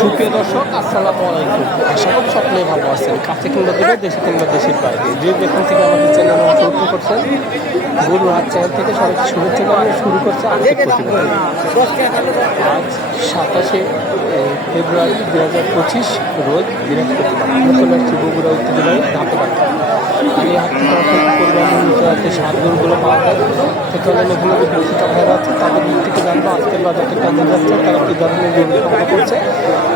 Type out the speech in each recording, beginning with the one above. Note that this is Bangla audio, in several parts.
সুপ্রিয় দর্শক, আসসালামু আলাইকুম। আশা করি সকলে ভালো আছেন। কাছে কিংবা দূরে, দেশে কিংবা দেশের বাইরে। যে যেখান থেকে আমাদের চ্যানেল অংশগ্রহণ করছেন, গরু হাট চ্যানেল থেকে সবাইকে শুভেচ্ছা জানিয়ে শুরু করছে আজকের প্রতিবেদন। আজ সাতাশে ফেব্রুয়ারি দু হাজার পঁচিশ, রোজ বৃহস্পতিবার নতুন আসছি বগুড়া উত্তর জেলায় ধাপে। কাটা হাতে সাত পাওয়া যায় বিক্রেতা ভাইরা আছে। তাদের দিক থেকে জানব আজকের বাজারটা কেমন যাচ্ছে তারা কী ধরনের গরু করছে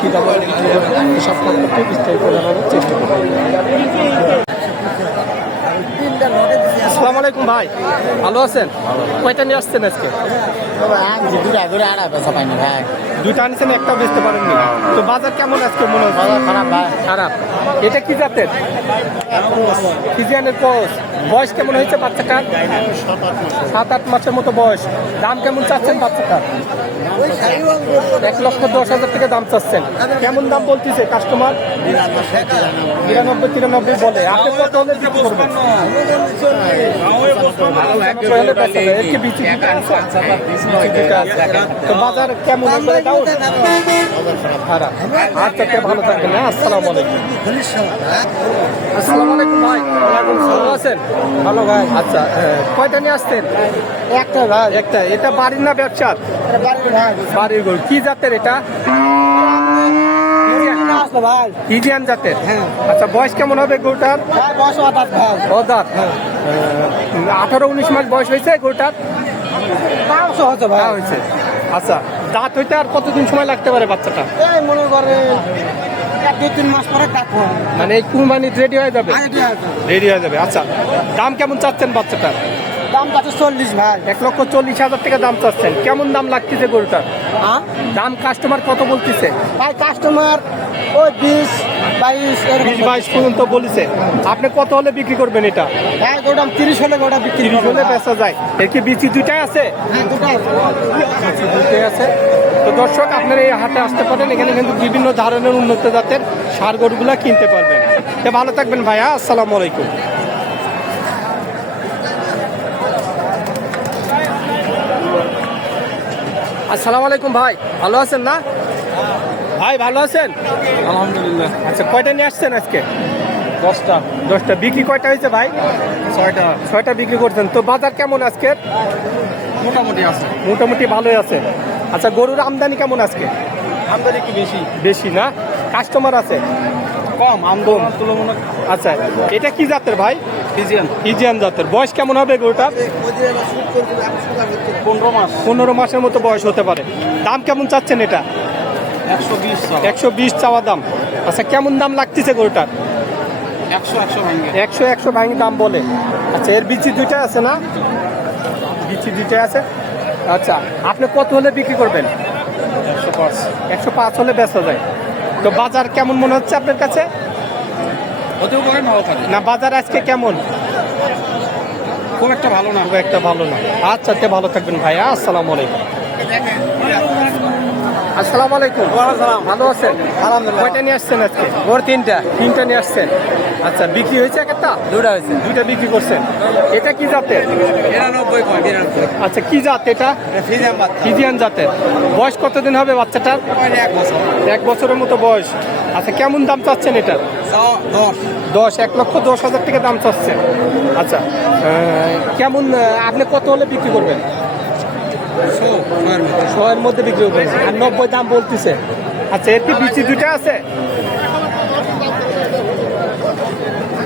কী ধরনের এসব সম্পর্কে বিস্তারিত জানানোর চেষ্টা করব আসসালামু আলাইকুম ভাই। ভালো আছেন? কয়টা নিয়ে আসছেন আজকে? দুটা আনছেন একটা বেচতে পারেননি। তো বাজার কেমন আজকে মনে বাজার খারাপ ভাই। খারাপ। এটা কি জাতের? ফিজিয়ানের কোষ বয়স কেমন হয়েছে বাচ্চাটার? সাত আট মাসের মতো বয়স। দাম কেমন চাচ্ছেন বাচ্চাটার এক লক্ষ দশ হাজার টাকা দাম চাচ্ছেন। কেমন দাম বলতেছে কাস্টমার? বিরানব্বই তিরানব্বই বলে। আপনি কত হলে বিক্রি করবেন? তো বাজার কেমন আচ্ছা কে ভালো থাকবেন হ্যাঁ আসসালামু আলাইকুম আসসালামু আলাইকুম ভাই ভালো আছেন ভালো ভাই আচ্ছা কয়টা নিয়ে আসতেন একটা ভাই একটা এটা বাড়ির না ব্যবসার বাড়ির গরু কি জাতের এটা ভাই ইন্ডিয়ান জাতের হ্যাঁ। আচ্ছা বয়স কেমন হবে গরুটার বয়স হঠাৎ ভাই ও দাঁত আঠারো উনিশ মাস বয়স হয়েছে গরুটার হচ্ছে ভাই হ্যাঁ। হয়েছে। আচ্ছা দাঁত হইতে আর কতদিন সময় লাগতে পারে বাচ্চাটা? মনে করে এক দুই তিন মাস পরে ডাকবো মানে এই কুরবানি রেডি হয়ে যাবে? রেডি হয়ে যাবে। আচ্ছা। দাম কেমন চাচ্ছেন বাচ্চাটার? দাম কাছে চল্লিশ ভাই। এক লক্ষ চল্লিশ হাজার টাকা দাম চাচ্ছেন। কেমন দাম লাগতেছে গরুটার? হ্যাঁ? দাম কাস্টমার কত বলতেছে? ভাই কাস্টমার ওই বিশ বিশ বাইশ পর্যন্ত বলেছে। আপনি কত হলে বিক্রি করবেন এটা? ভাই গোদাম তিরিশ হলে গোটা বিক্রি হলে বেচা যায়। এর কি বিচি দুইটাই আছে? হ্যাঁ আছে। তো দর্শক আপনারা এই হাটে আসতে পারেন। এখানে কিন্তু বিভিন্ন ধরনের উন্নত জাতের সার গরুগুলা কিনতে পারবেন। তো ভালো থাকবেন ভাইয়া। আসসালামু আলাইকুম। আসসালামু আলাইকুম ভাই। ভালো আছেন না? ভাই ভালো আছেন? আলহামদুলিল্লাহ। আচ্ছা কয়টা নিয়ে আসছেন আজকে? দশটা। দশটা। বিক্রি কয়টা হয়েছে ভাই? ছয়টা। ছয়টা বিক্রি করছেন। তো বাজার কেমন আজকে মোটামুটি আছে। মোটামুটি ভালোই আছে। আচ্ছা গরুর আমদানি কেমন আজকে? আমদানি কি বেশি? বেশি না? কাস্টমার আছে? কম আমদানি তুলনামূলক। আচ্ছা এটা কি জাতের ভাই? ফিজিয়ান। ইজিয়ান জাতের। বয়স কেমন হবে গরুটার পনেরো মাস। পনেরো মাসের মতো বয়স হতে পারে। দাম কেমন চাচ্ছেন এটা? একশো বিশ একশো বিশ চাওয়া দাম। আচ্ছা কেমন দাম লাগতেছে গরুটার? একশো একশো ভাঙ্গে। একশো একশো ভাঙি দাম বলে। আচ্ছা এর বিচি দুইটা আছে না? বিচি দুইটা আছে। আচ্ছা আপনি কত হলে বিক্রি করবেন? একশো পাঁচ। একশো পাঁচ হলে বেচা যায়। তো বাজার কেমন মনে হচ্ছে আপনার কাছে? হতেও পারে নাও পারে। না বাজার আজকে কেমন? খুব একটা ভালো না। খুব একটা ভালো না। আচ্ছা ভালো থাকবেন ভাইয়া। আসসালামু আলাইকুম। আসসালামু আলাইকুম। ভালো আছেন? আলহামদুলিল্লাহ। কয়টা নিয়ে আসছেন আজকে? ওর তিনটা তিনটা নিয়ে আসছেন। আচ্ছা বিক্রি হয়েছে একটা? দুটা হয়েছে। দুইটা বিক্রি করছেন। এটা কি জাতের? নিরানব্বই আচ্ছা কি জাত এটা? ফিজিয়ান জাতের। বয়স কতদিন হবে বাচ্চাটার? এক বছর। এক বছরের মতো বয়স। আচ্ছা কেমন দাম চাচ্ছেন এটা? দশ। এক লক্ষ দশ হাজার টাকা দাম চাচ্ছে আচ্ছা কেমন আপনি কত হলে বিক্রি করবেন? শয়ের মধ্যে বিক্রি করবেন আর নব্বই দাম বলতেছে। আচ্ছা এর কি বিচি দুটা আছে?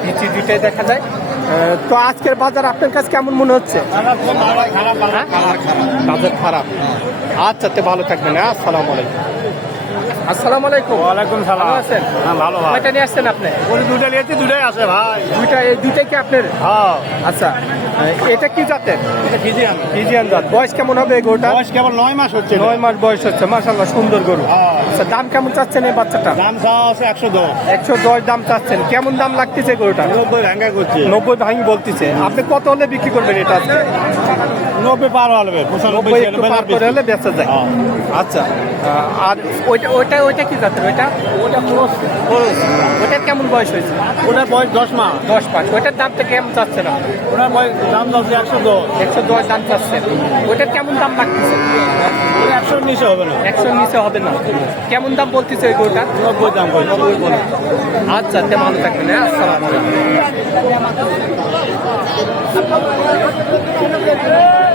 বিচি দুটাই দেখা যায়। আহ, তো আজকের বাজার আপনার কাছে কেমন মনে হচ্ছে? খারাপ। বাজার খারাপ। আচ্ছা তো ভালো থাকবেন হ্যাঁ? আসসালামু আলাইকুম। আসসালামু আলাইকুম। ওয়ালাইকুম সালাম। ভালো আছেন? হ্যাঁ, ভালো, ভালো। কয়টা নিয়ে আসছেন আপনি? ওরে দুটা নিয়েছি দুটাই আছে ভাই। দুইটা এই দুইটাই কি আপনার? হ্যাঁ। আচ্ছা এটা কি জাতের? এটা ফিজিয়ান ফিজিয়ান জাত। বয়স কেমন হবে এই গরুটা বয়স কেবল নয় মাস হচ্ছে। নয় মাস বয়স হচ্ছে মাশাল্লাহ সুন্দর গরু। হ্যাঁ। আচ্ছা দাম কেমন চাচ্ছেন এই বাচ্চাটা? দাম চাওয়া আছে একশো দশ। একশো দশ দাম চাচ্ছেন। কেমন দাম লাগতেছে গরুটা নব্বই ভেঙ্গা করছে। নব্বই ভাঙি বলতেছে। আপনি কত হলে বিক্রি করবেন এটা আজকে? নব্বই পার হবে নব্বই একটু পার করে হলে বেচা যায়। হ্যাঁ। আচ্ছা আর ওইটা ওইটা ওইটা কি জাতের? ওইটা ওটা ক্রস ক্রস ওইটার কেমন বয়স হয়েছে? ওটার বয়স দশ মাস। দশ পাঁচ ওইটার দামটা কেমন চাচ্ছে না? ওটার বয়স দাম যাচ্ছে একশো দশ। একশো দশ দাম চাচ্ছে। ওইটার কেমন দাম লাগতেছে ওটা একশোর নিচে হবে না। একশোর নিচে হবে না। কেমন দাম বলতেছে ওই গরুটার? নব্বই দাম নব্বই বলে। আচ্ছা তে ভালো থাকবেন হ্যাঁ? আসসালাম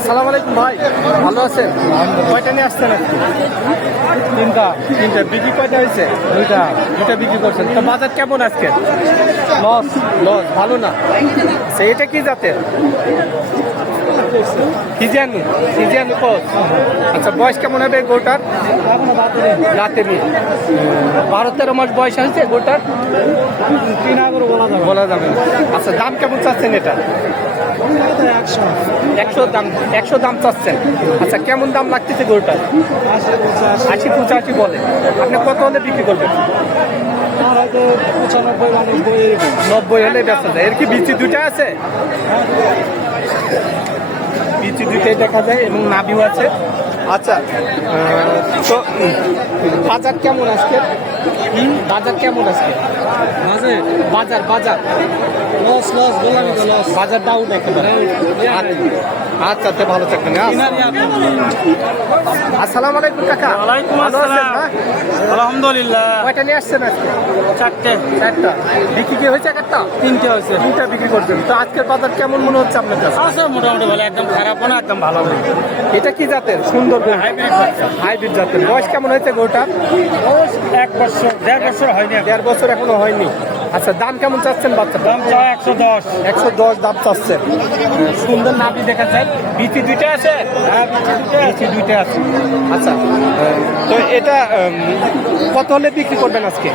আসসালামু আলাইকুম ভাই ভালো আছেন? কয়টা নিয়ে আসছেন? তিনটা। তিনটা বিক্রি কয়টা হয়েছে? দুইটা। দুইটা বিক্রি করছেন। তো বাজার কেমন আজকে? লস। লস ভালো না? এটা কি জাতের? সিজিয়ানু সিজিয়ানু কস আচ্ছা বয়স কেমন হবে গোটার রাতে নেই বারো তেরো মাস বয়স হয়েছে গোটার বলা যাবে বলা যাবে আচ্ছা দাম কেমন চাচ্ছেন এটা? একশো। একশো দাম একশো দাম চাচ্ছেন। আচ্ছা কেমন দাম লাগতেছে গরুটার? আশি পঁচাশি বলে। আপনি কত হলে বিক্রি করবেন? নব্বই হলে ব্যস্ত যায়। এর কি বিচি দুইটা আছে? বিচি দুইটাই দেখা যায় এবং নাভিও আছে। আচ্ছা তো বাজার কেমন আজকে? বাজার কেমন আজকে? বাজার বাজার। লস লস বললাম তো লস বাজার ডাউন একেবারে। আচ্ছা তে ভালো থাকবেন হ্যাঁ? আসসালামু আলাইকুম কাকা। ওয়ালাইকুম আসসালাম। আলহামদুলিল্লাহ। কয়টা নিয়ে আসছেন আজকে? চারটে। চারটা। বিক্রি কি হয়েছে একটা? তিনটে হয়েছে। তিনটা বিক্রি করছেন। তো আজকের বাজার কেমন মনে হচ্ছে আপনার কাছে আছে মোটামুটি ভালো। একদম খারাপ না একদম ভালো এটা কি জাতের? সুন্দর হাইব্রিড হাইব্রিড জাতের। বয়স কেমন হয়েছে গোটা এক বছর দেড় বছর হয়নি দেড় বছর এখনও হয়নি। আচ্ছা দাম কেমন চাচ্ছেন বাচ্চা দাম চাই একশো দশ। একশো দশ দাম চাচ্ছেন সুন্দর নাভি দেখা যায় বিচি দুইটা আছে? হ্যাঁ বিচি দুইটা আছে। আচ্ছা তো এটা কত হলে বিক্রি করবেন আজকে?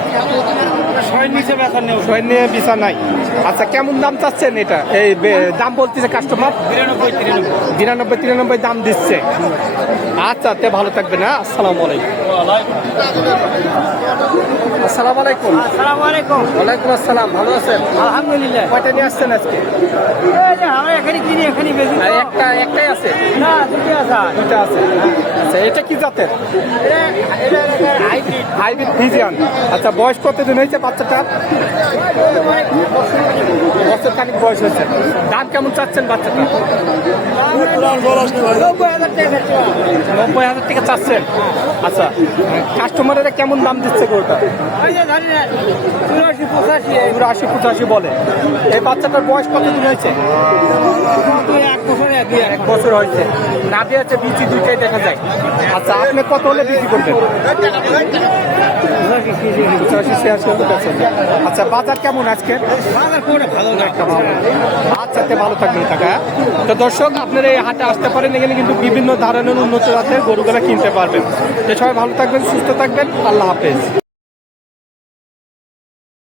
ছয় নিয়ে বিছা নাই। আচ্ছা কেমন দাম চাচ্ছেন এটা? এই দাম বলতেছে কাস্টমার বিরানব্বই তিরানব্বই। দাম দিচ্ছে। আচ্ছা তে ভালো থাকবেন হ্যাঁ? আসসালামু আলাইকুম। আসসালামু আলাইকুম। আসসালামু আলাইকুম। ওয়ালাইকুম আসসালাম ভালো আছেন? আলহামদুলিল্লাহ। কয়টা নিয়ে আসছেন আজকে? আমরা এখানে কিনি এখানে বেশি একটা একটাই আছে? না দুটি আছে। দুটা আছে আচ্ছা এটা কি জাতের? হাইব্রিড ফিজিয়ান। আচ্ছা বয়স কতদিন হয়েছে বাচ্চাটার? বছর খানিক বয়স হয়েছে। দাম কেমন চাচ্ছেন বাচ্চাটা? নব্বই হাজার টাকা চাচ্ছেন। আচ্ছা কাস্টমারেরা কেমন দাম দিচ্ছে এগুলো আশি পঁচাশি বলে। এই বাচ্চাটার বয়স কতদিন হয়েছে? দুই এক বছর হয়েছে। নাভি আছে বিচি দুইটাই দেখা যায়। আচ্ছা আপনি কত হলে বিক্রি করবেন। আচ্ছা বাজার কেমন আজকে? ভালো একটা আচ্ছা ভালো থাকবেন কাকা। তো দর্শক আপনারা এই হাটে আসতে পারেন এখানে কিন্তু বিভিন্ন ধরনের উন্নত জাতের গরুগুলা কিনতে পারবেন। তো সবাই ভালো থাকবেন সুস্থ থাকবেন। আল্লাহ হাফেজ।